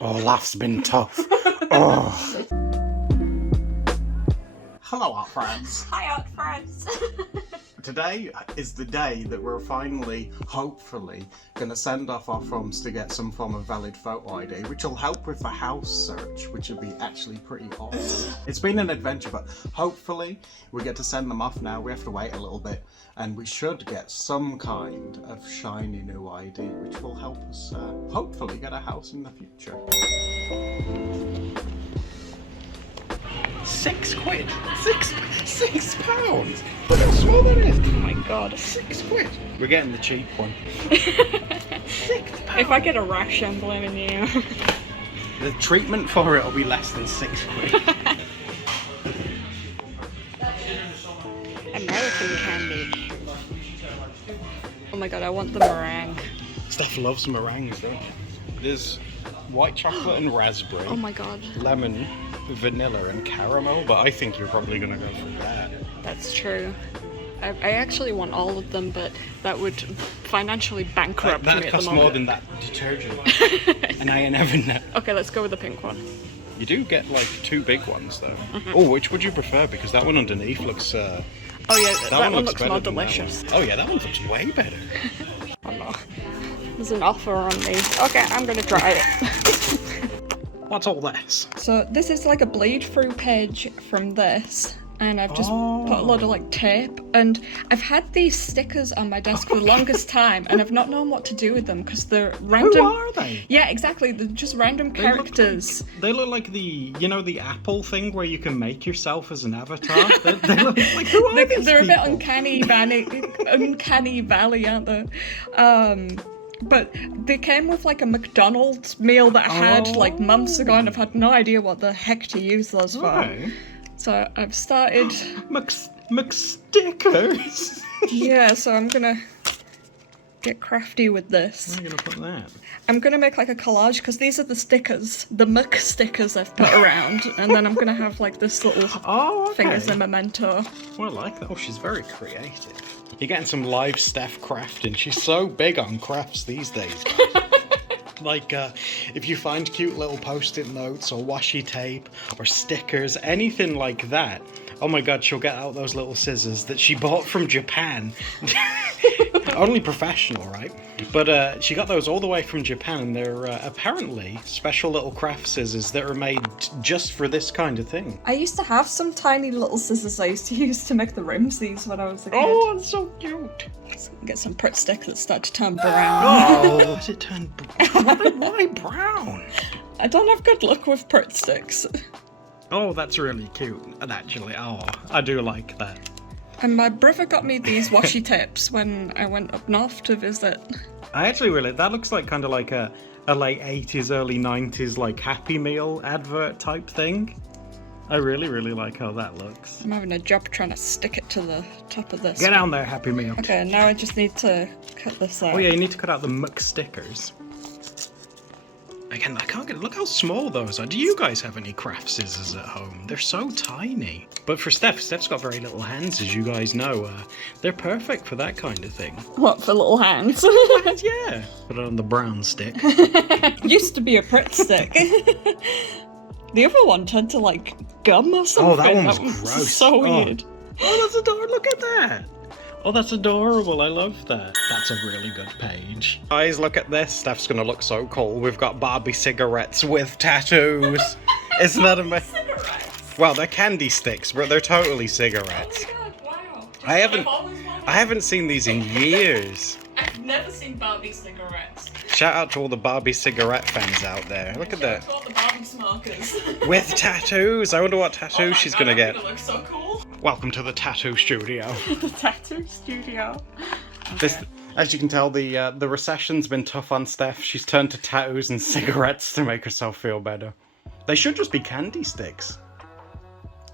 Oh, life's been tough. Oh. Hello, art friends. Hi, art friends. Today is the day that we're finally, hopefully, going to send off our thumbs to get some form of valid photo ID, which will help with the house search, which would be actually pretty awesome. It's been an adventure, but hopefully we get to send them off now. We have to wait a little bit, and we should get some kind of shiny new ID, which will help us hopefully get a house in the future. £6. £6. Look how small that is. Oh my god. £6. We're getting the cheap one. £6. If I get a rash, I'm blaming you. The treatment for it will be less than £6. American candy. Oh my god, I want the meringue. Steph loves meringues, don't you? There's white chocolate and raspberry. Oh my god. Lemon, vanilla and caramel, but I think you're probably going to go for that. That's true. I actually want all of them, but that would financially bankrupt me at the moment. That costs more than that detergent. And I ain't having that. Okay, let's go with the pink one. You do get like two big ones though. Oh, which would you prefer? Because that one underneath looks... Oh yeah, that one looks more better than that delicious. one. Oh yeah, that one looks way better. Oh no. There's an offer on these. Okay, I'm gonna try it. What's all this? So this is like a bleed through page from this, and I've just put a load of like tape, and I've had these stickers on my desk for the longest time, and I've not known what to do with them because they're random. Who are they? Yeah, exactly. They're just random characters. They look like the, you know, the Apple thing where you can make yourself as an avatar. They look like, who are these They're people? a bit uncanny valley, aren't they? But they came with like a McDonald's meal that I had like months ago, and I've had no idea what the heck to use those for. Okay. So I've started. McStickers. Yeah, so I'm gonna get crafty with this. Where are you gonna put that? I'm gonna make like a collage because these are the stickers, the Mc stickers I've put around, and then I'm gonna have like this little thing as a memento. Well, I like that. Oh, she's very creative. You're getting some live Steph crafting. She's so big on crafts these days. Like, if you find cute little post-it notes or washi tape or stickers, anything like that, oh my god, she'll get out those little scissors that she bought from Japan. Only professional, right? But she got those all the way from Japan, and they're apparently special little craft scissors that are made just for this kind of thing. I used to have some tiny little scissors I used to use to make the rims these when I was a kid. Oh, that's so cute. So get some Pritt sticks that start to turn brown. Oh, does it turn brown? Why brown? I don't have good luck with Pritt sticks. Oh, that's really cute. And actually, oh, I do like that. And my brother got me these washi tapes when I went up north to visit. I actually really, that looks like kind of like a late 80s, early 90s like Happy Meal advert type thing. I really, really like how that looks. I'm having a job trying to stick it to the top of this. Get down there, Happy Meal. Okay, now I just need to cut this out. Oh yeah, you need to cut out the muck stickers. Again, I can't get, look how small those are. Do you guys have any craft scissors at home? They're so tiny. But for Steph's got very little hands, as you guys know. They're perfect for that kind of thing. What, for little hands? Yeah. Put it on the brown stick. Used to be a Pritt stick. The other one turned to like gum or something. Oh, that one was gross. So weird. Oh, that's adorable. Look at that. Oh, that's adorable. I love that. That's a really good page. Guys, look at this. Steph's gonna look so cool. We've got Barbie cigarettes with tattoos. Isn't that amazing? Cigarettes. Well, they're candy sticks, but they're totally cigarettes. Oh my god, wow. I haven't seen these in years. I've never seen Barbie cigarettes. Shout out to all the Barbie cigarette fans out there. Look at that. Shout out to all the Barbie smokers. With tattoos. I wonder what tattoos she's gonna get. Gonna look so cool. Welcome to the tattoo studio. The tattoo studio. This, as you can tell, the recession's been tough on Steph. She's turned to tattoos and cigarettes to make herself feel better. They should just be candy sticks.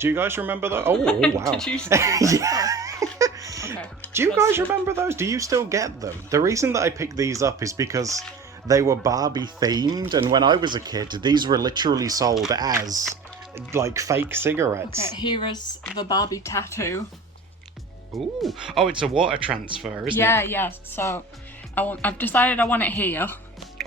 Do you guys remember those? Oh, wow. Did you still do that? Okay. Do you guys remember those? Do you still get them? The reason that I picked these up is because they were Barbie themed, and when I was a kid, these were literally sold as like fake cigarettes. Okay, here is the Barbie tattoo. Ooh. Oh, it's a water transfer, isn't it? Yeah. So I've decided I want it here.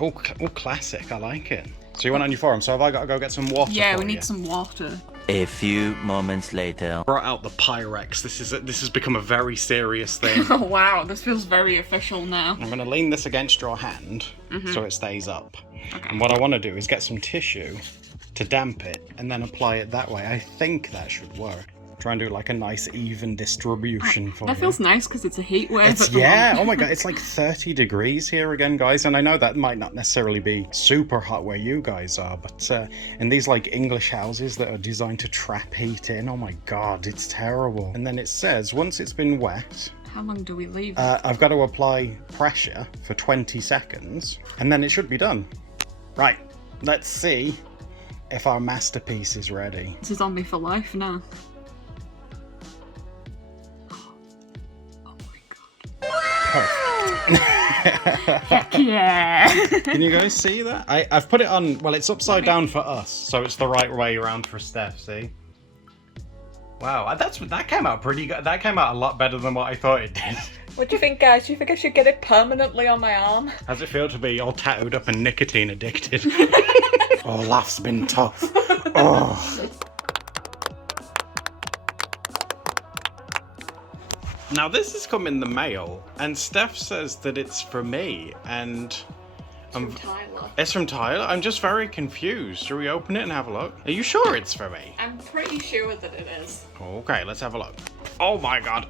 Oh, classic. I like it. So you went on your forum, so have I got to go get some water Yeah, for we you? need some water. A few moments later. Brought out the Pyrex. This has become a very serious thing. Oh wow, this feels very official now. I'm going to lean this against your hand so it stays up. Okay. And what I want to do is get some tissue to damp it and then apply it that way. I think that should work. Try and do like a nice even distribution for That you. feels nice because it's a heat wave. Yeah, oh my god, it's like 30 degrees here again, guys, and I know that might not necessarily be super hot where you guys are, but in these like English houses that are designed to trap heat in, oh my god, it's terrible. And then it says once it's been wet, How long do we leave? I've got to apply pressure for 20 seconds, and then it should be done. Right, let's see if our masterpiece is ready. This is on me for life now. Heck yeah! Can you guys see that? I've put it on, well, it's upside down for us, so it's the right way around for Steph, see? Wow, that came out pretty good. That came out a lot better than what I thought it did. What do you think, guys? Do you think I should get it permanently on my arm? How's it feel to be all tattooed up and nicotine addicted? Oh, life's been tough. Oh. Now this has come in the mail, and Steph says that it's for me, and From Tyler. it's from Tyler. I'm just very confused. Shall we open it and have a look? Are you sure it's for me? I'm pretty sure that it is. Okay, let's have a look. Oh my god,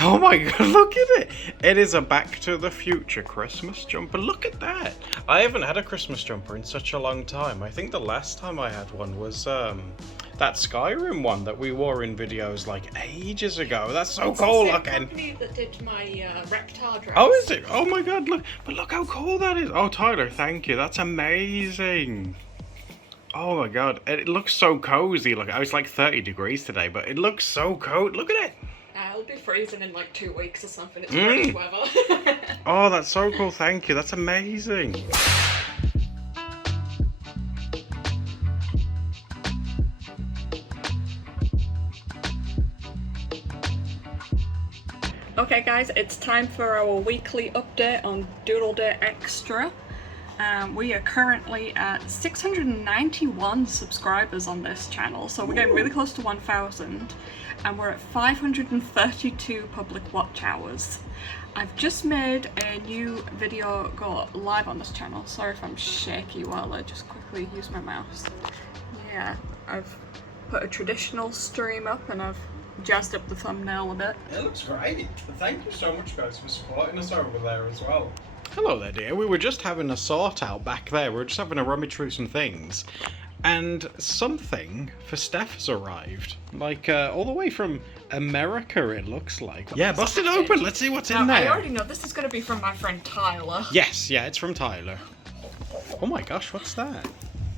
oh my god, look at it! It is a Back to the Future Christmas jumper. Look at that! I haven't had a Christmas jumper in such a long time. I think the last time I had one was that Skyrim one that we wore in videos like ages ago. That's so cool looking. Company that did my Reptar dress. Oh, is it? Oh my god, look! But look how cool that is! Oh, Tyler, thank you. That's amazing. Oh my god, it looks so cozy. Look, it's like 30 degrees today, but it looks so cold. Look at it. It'll be freezing in like 2 weeks or something. It's British weather. Oh, that's so cool. Thank you. That's amazing. Okay guys, it's time for our weekly update on Doodle Day Extra. We are currently at 691 subscribers on this channel, so we're getting really close to 1,000, and we're at 532 public watch hours. I've just made a new video go live on this channel. Sorry if I'm shaky while I just quickly use my mouse. Yeah, I've put a traditional stream up and I've jazzed up the thumbnail a bit. It looks great. Thank you so much, guys, for supporting us over there as well. Hello there, dear. We were just having a sort out back there. We were just having a rummage through some things. And something for Steph has arrived. Like, all the way from America, it looks like. Yeah, bust it open. Let's see what's in there. I already know this is going to be from my friend Tyler. Yes, yeah, it's from Tyler. Oh my gosh, what's that?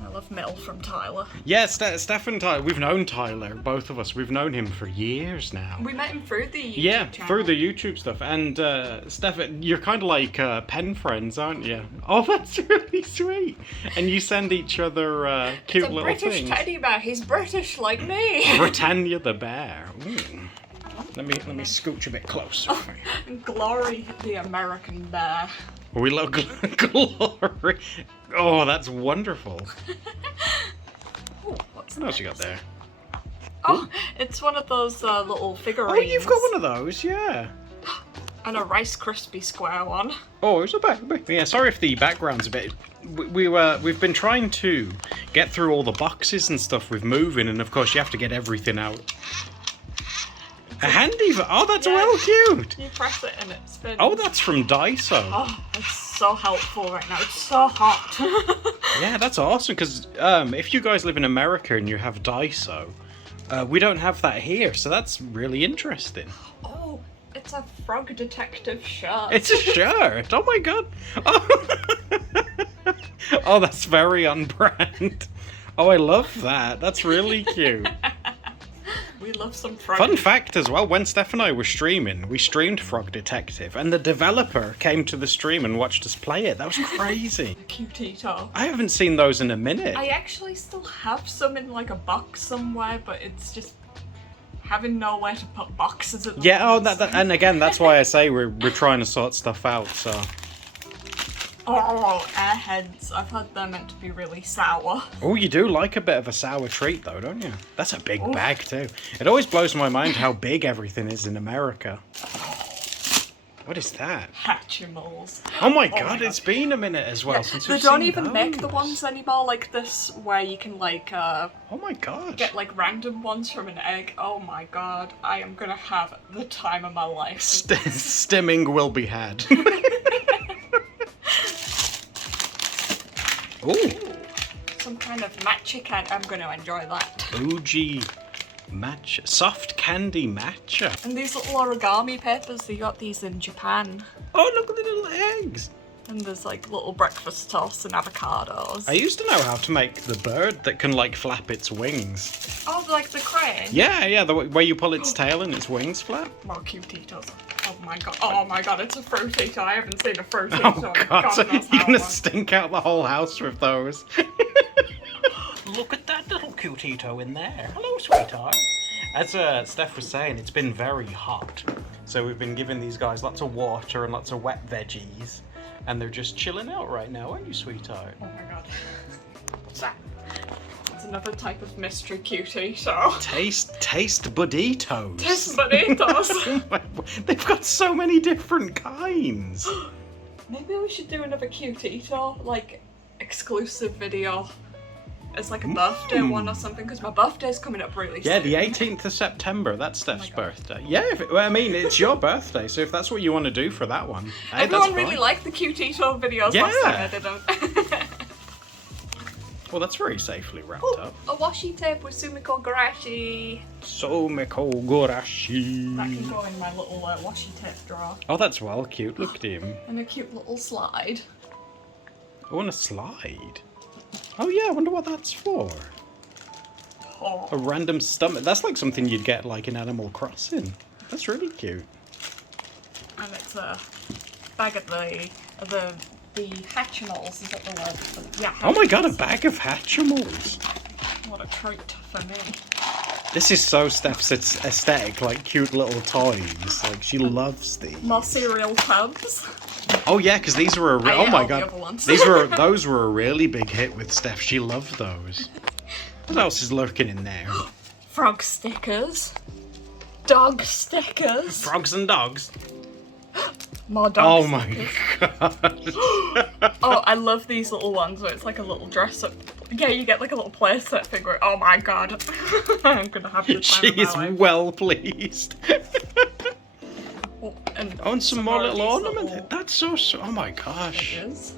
I love metal from Tyler. Yeah, Steph and Tyler. We've known Tyler, both of us. We've known him for years now. We met him through the YouTube channel. Through the YouTube stuff. And Steph, you're kind of like pen friends, aren't you? Oh, that's really sweet. And you send each other cute it's a little British things. teddy bear. He's British like me. Britannia the bear. Ooh. Let me scooch a bit closer. Oh, Glory the American bear. We love glory. Oh, that's wonderful. Ooh, what's What else you got there? Oh, it's one of those little figurines. Oh, you've got one of those, yeah. And a Rice Krispie square one. Oh, it's a baby. Yeah, sorry if the background's a bit. We've been trying to get through all the boxes and stuff with moving, and of course you have to get everything out. A handy. Oh, that's well cute. You press it and it spins. Oh, that's from Daiso. Oh, it's so helpful right now. It's so hot. Yeah, that's awesome. Because if you guys live in America and you have Daiso, we don't have that here, so that's really interesting. Oh, it's a frog detective shirt. It's a shirt. Oh my god. Oh, oh, that's very on brand. Oh, I love that. That's really cute. We love some frog. Fun fact as well, when Steph and I were streaming, we streamed Frog Detective, and the developer came to the stream and watched us play it. That was crazy. Cutito. I haven't seen those in a minute. I actually still have some in like a box somewhere, but it's just having nowhere to put boxes at the Yeah, oh, moment. and again, that's why I say we're trying to sort stuff out, so. Oh, airheads. I've heard they're meant to be really sour. Oh, you do like a bit of a sour treat though, don't you? That's a big bag too. It always blows my mind how big everything is in America. What is that? Hatchimals. Oh my god, it's been a minute as well since we've They don't seen even make the those. ones anymore like this where you can like Oh my god. get like random ones from an egg. Oh my god, I am gonna have the time of my life. Stimming will be had. Ooh. Some kind of matcha candy. I'm gonna enjoy that. Fuji matcha. Soft candy matcha. And these little origami papers, they got these in Japan. Oh, look at the little eggs. And there's like little breakfast toasts and avocados. I used to know how to make the bird that can like flap its wings. Oh, like the crane? Yeah, the way you pull its tail and its wings flap. More cutitos. Oh my god, it's a fruitito. I haven't seen a fruitito. Oh god, so knows you're how gonna long. stink out the whole house with those. Look at that little cutito in there. Hello, sweetheart. As Steph was saying, it's been very hot. So we've been giving these guys lots of water and lots of wet veggies. And they're just chilling out right now, aren't you, sweetheart? Oh my god. What's that? It's another type of mystery cutito. Taste Buditos. Taste Bonitos. They've got so many different kinds. Maybe we should do another cutito, like, exclusive video. It's like a birthday one or something, because my birthday's coming up really soon. Yeah, the 18th of September, that's Steph's God. birthday. Yeah, I mean, it's your birthday, so if that's what you want to do for that one, hey, Everyone that's really fine. liked the cutito videos Yeah. last time I did them. Well, that's very safely wrapped up. A washi tape with Sumiko Garashi. Somiko Gorashi. That can go in my little washi tape drawer. Oh, that's well cute. Look at him. And a cute little slide. I want a slide. Oh yeah, I wonder what that's for. Oh. A random stomach. That's like something you'd get like in Animal Crossing. That's really cute. And it's a bag of the Hatchimals, is that the word? Yeah. Oh my god, a Hatchimals. bag of Hatchimals. What a treat for me. This is so Steph's aesthetic, like cute little toys. Like she loves these. More cereal tubs. Oh yeah, because these were I oh ate my all the god, other ones. those were a really big hit with Steph. She loved those. What else is lurking in there? Frog stickers. Dog stickers. Frogs and dogs. More dog Oh my stickers. god. Oh, I love these little ones where it's like a little dress up. Yeah, you get like a little playset figure. Oh my god. I'm gonna have the She time of is my life. well pleased. Oh, And some more little of these ornaments. little That's so oh my gosh. figures.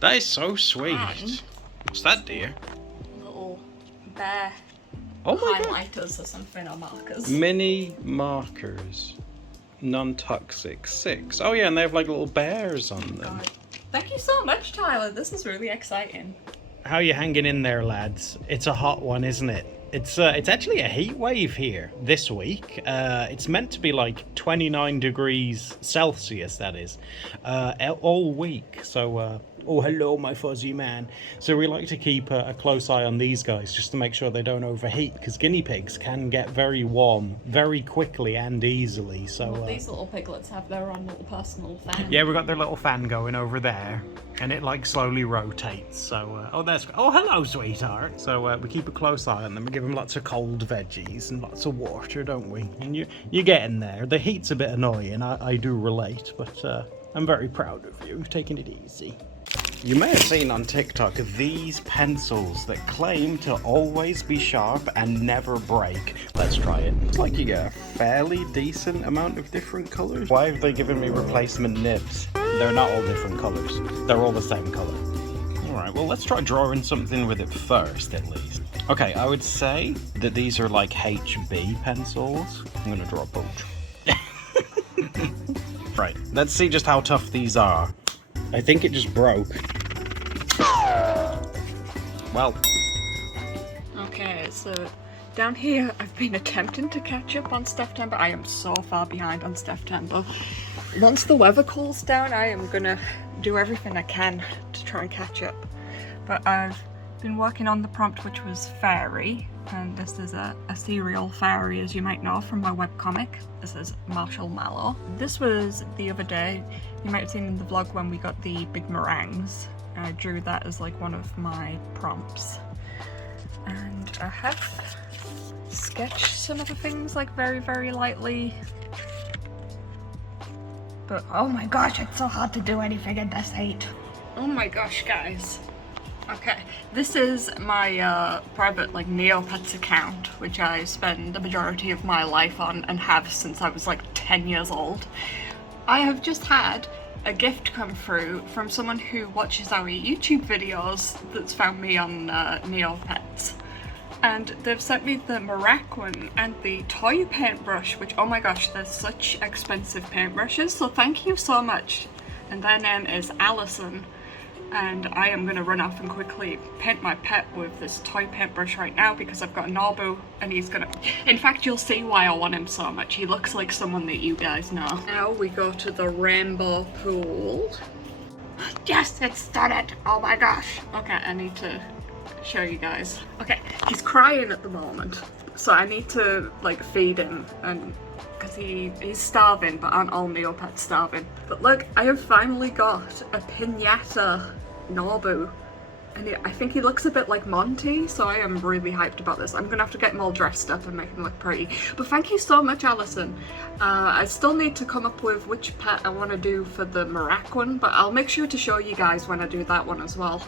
That is so sweet. And- What's that, dear? Little bear Oh my god. highlighters or something, or markers. Mini markers. Non-toxic 6. Oh yeah, and they have like little bears on them. God. Thank you so much, Tyler. This is really exciting. How you hanging in there, lads? It's a hot one, isn't it? It's actually a heat wave here this week. It's meant to be like 29 degrees Celsius, that is, all week. So, oh hello, my fuzzy man. So we like to keep a close eye on these guys just to make sure they don't overheat, because guinea pigs can get very warm very quickly and easily. So Well, these little piglets have their own little personal fan. yeah, we've got their little fan going over there, and it like slowly rotates. So, oh hello, sweetheart. So we keep a close eye on them. We give them lots of cold veggies and lots of water, don't we? And you're getting there. The heat's a bit annoying. I do relate, but I'm very proud of you taking it easy. You may have seen on TikTok these pencils that claim to always be sharp and never break. Let's try it. It's like you get a fairly decent amount of different colours. Why have they given me replacement nibs? They're not all different colours. They're all the same colour. Alright, well let's try drawing something with it first at least. Okay, I would say that these are like HB pencils. I'm gonna draw a boat. Right, let's see just how tough these are. I think it just broke. Well. Okay, so down here I've been attempting to catch up on September. I am so far behind on September. Once the weather cools down, I am gonna do everything I can to try and catch up. But I've been working on the prompt, which was fairy, And this is a cereal fairy, as you might know from my webcomic. This is Marshall Mallow. This was the other day. You might have seen in the vlog when we got the big meringues. I drew that as like one of my prompts. And I have sketched some of the things like very, very lightly. But oh my gosh, it's so hard to do anything in this heat. Oh my gosh, guys. Okay, this is my private like Neopets account, which I spend the majority of my life on and have since I was like 10 years old. I have just had a gift come through from someone who watches our YouTube videos that's found me on Neopets. And they've sent me the Miraculin and the toy paintbrush, which, oh my gosh, they're such expensive paintbrushes, so thank you so much. And their name is Allison. And I am going to run off and quickly paint my pet with this toy paintbrush right now because I've got a Nobu and he's gonna... In fact, you'll see why I want him so much. He looks like someone that you guys know. Now we go to the rainbow pool. Yes, it's done it! Oh my gosh. Okay, I need to show you guys. Okay, he's crying at the moment. So I need to like feed him and... because he's starving, but aren't all Neopets starving? But look, I have finally got a pinata Nobu. And I think he looks a bit like Monty, so I am really hyped about this. I'm gonna have to get him all dressed up and make him look pretty. But thank you so much, Alison. I still need to come up with which pet I want to do for the Miraculin, but I'll make sure to show you guys when I do that one as well.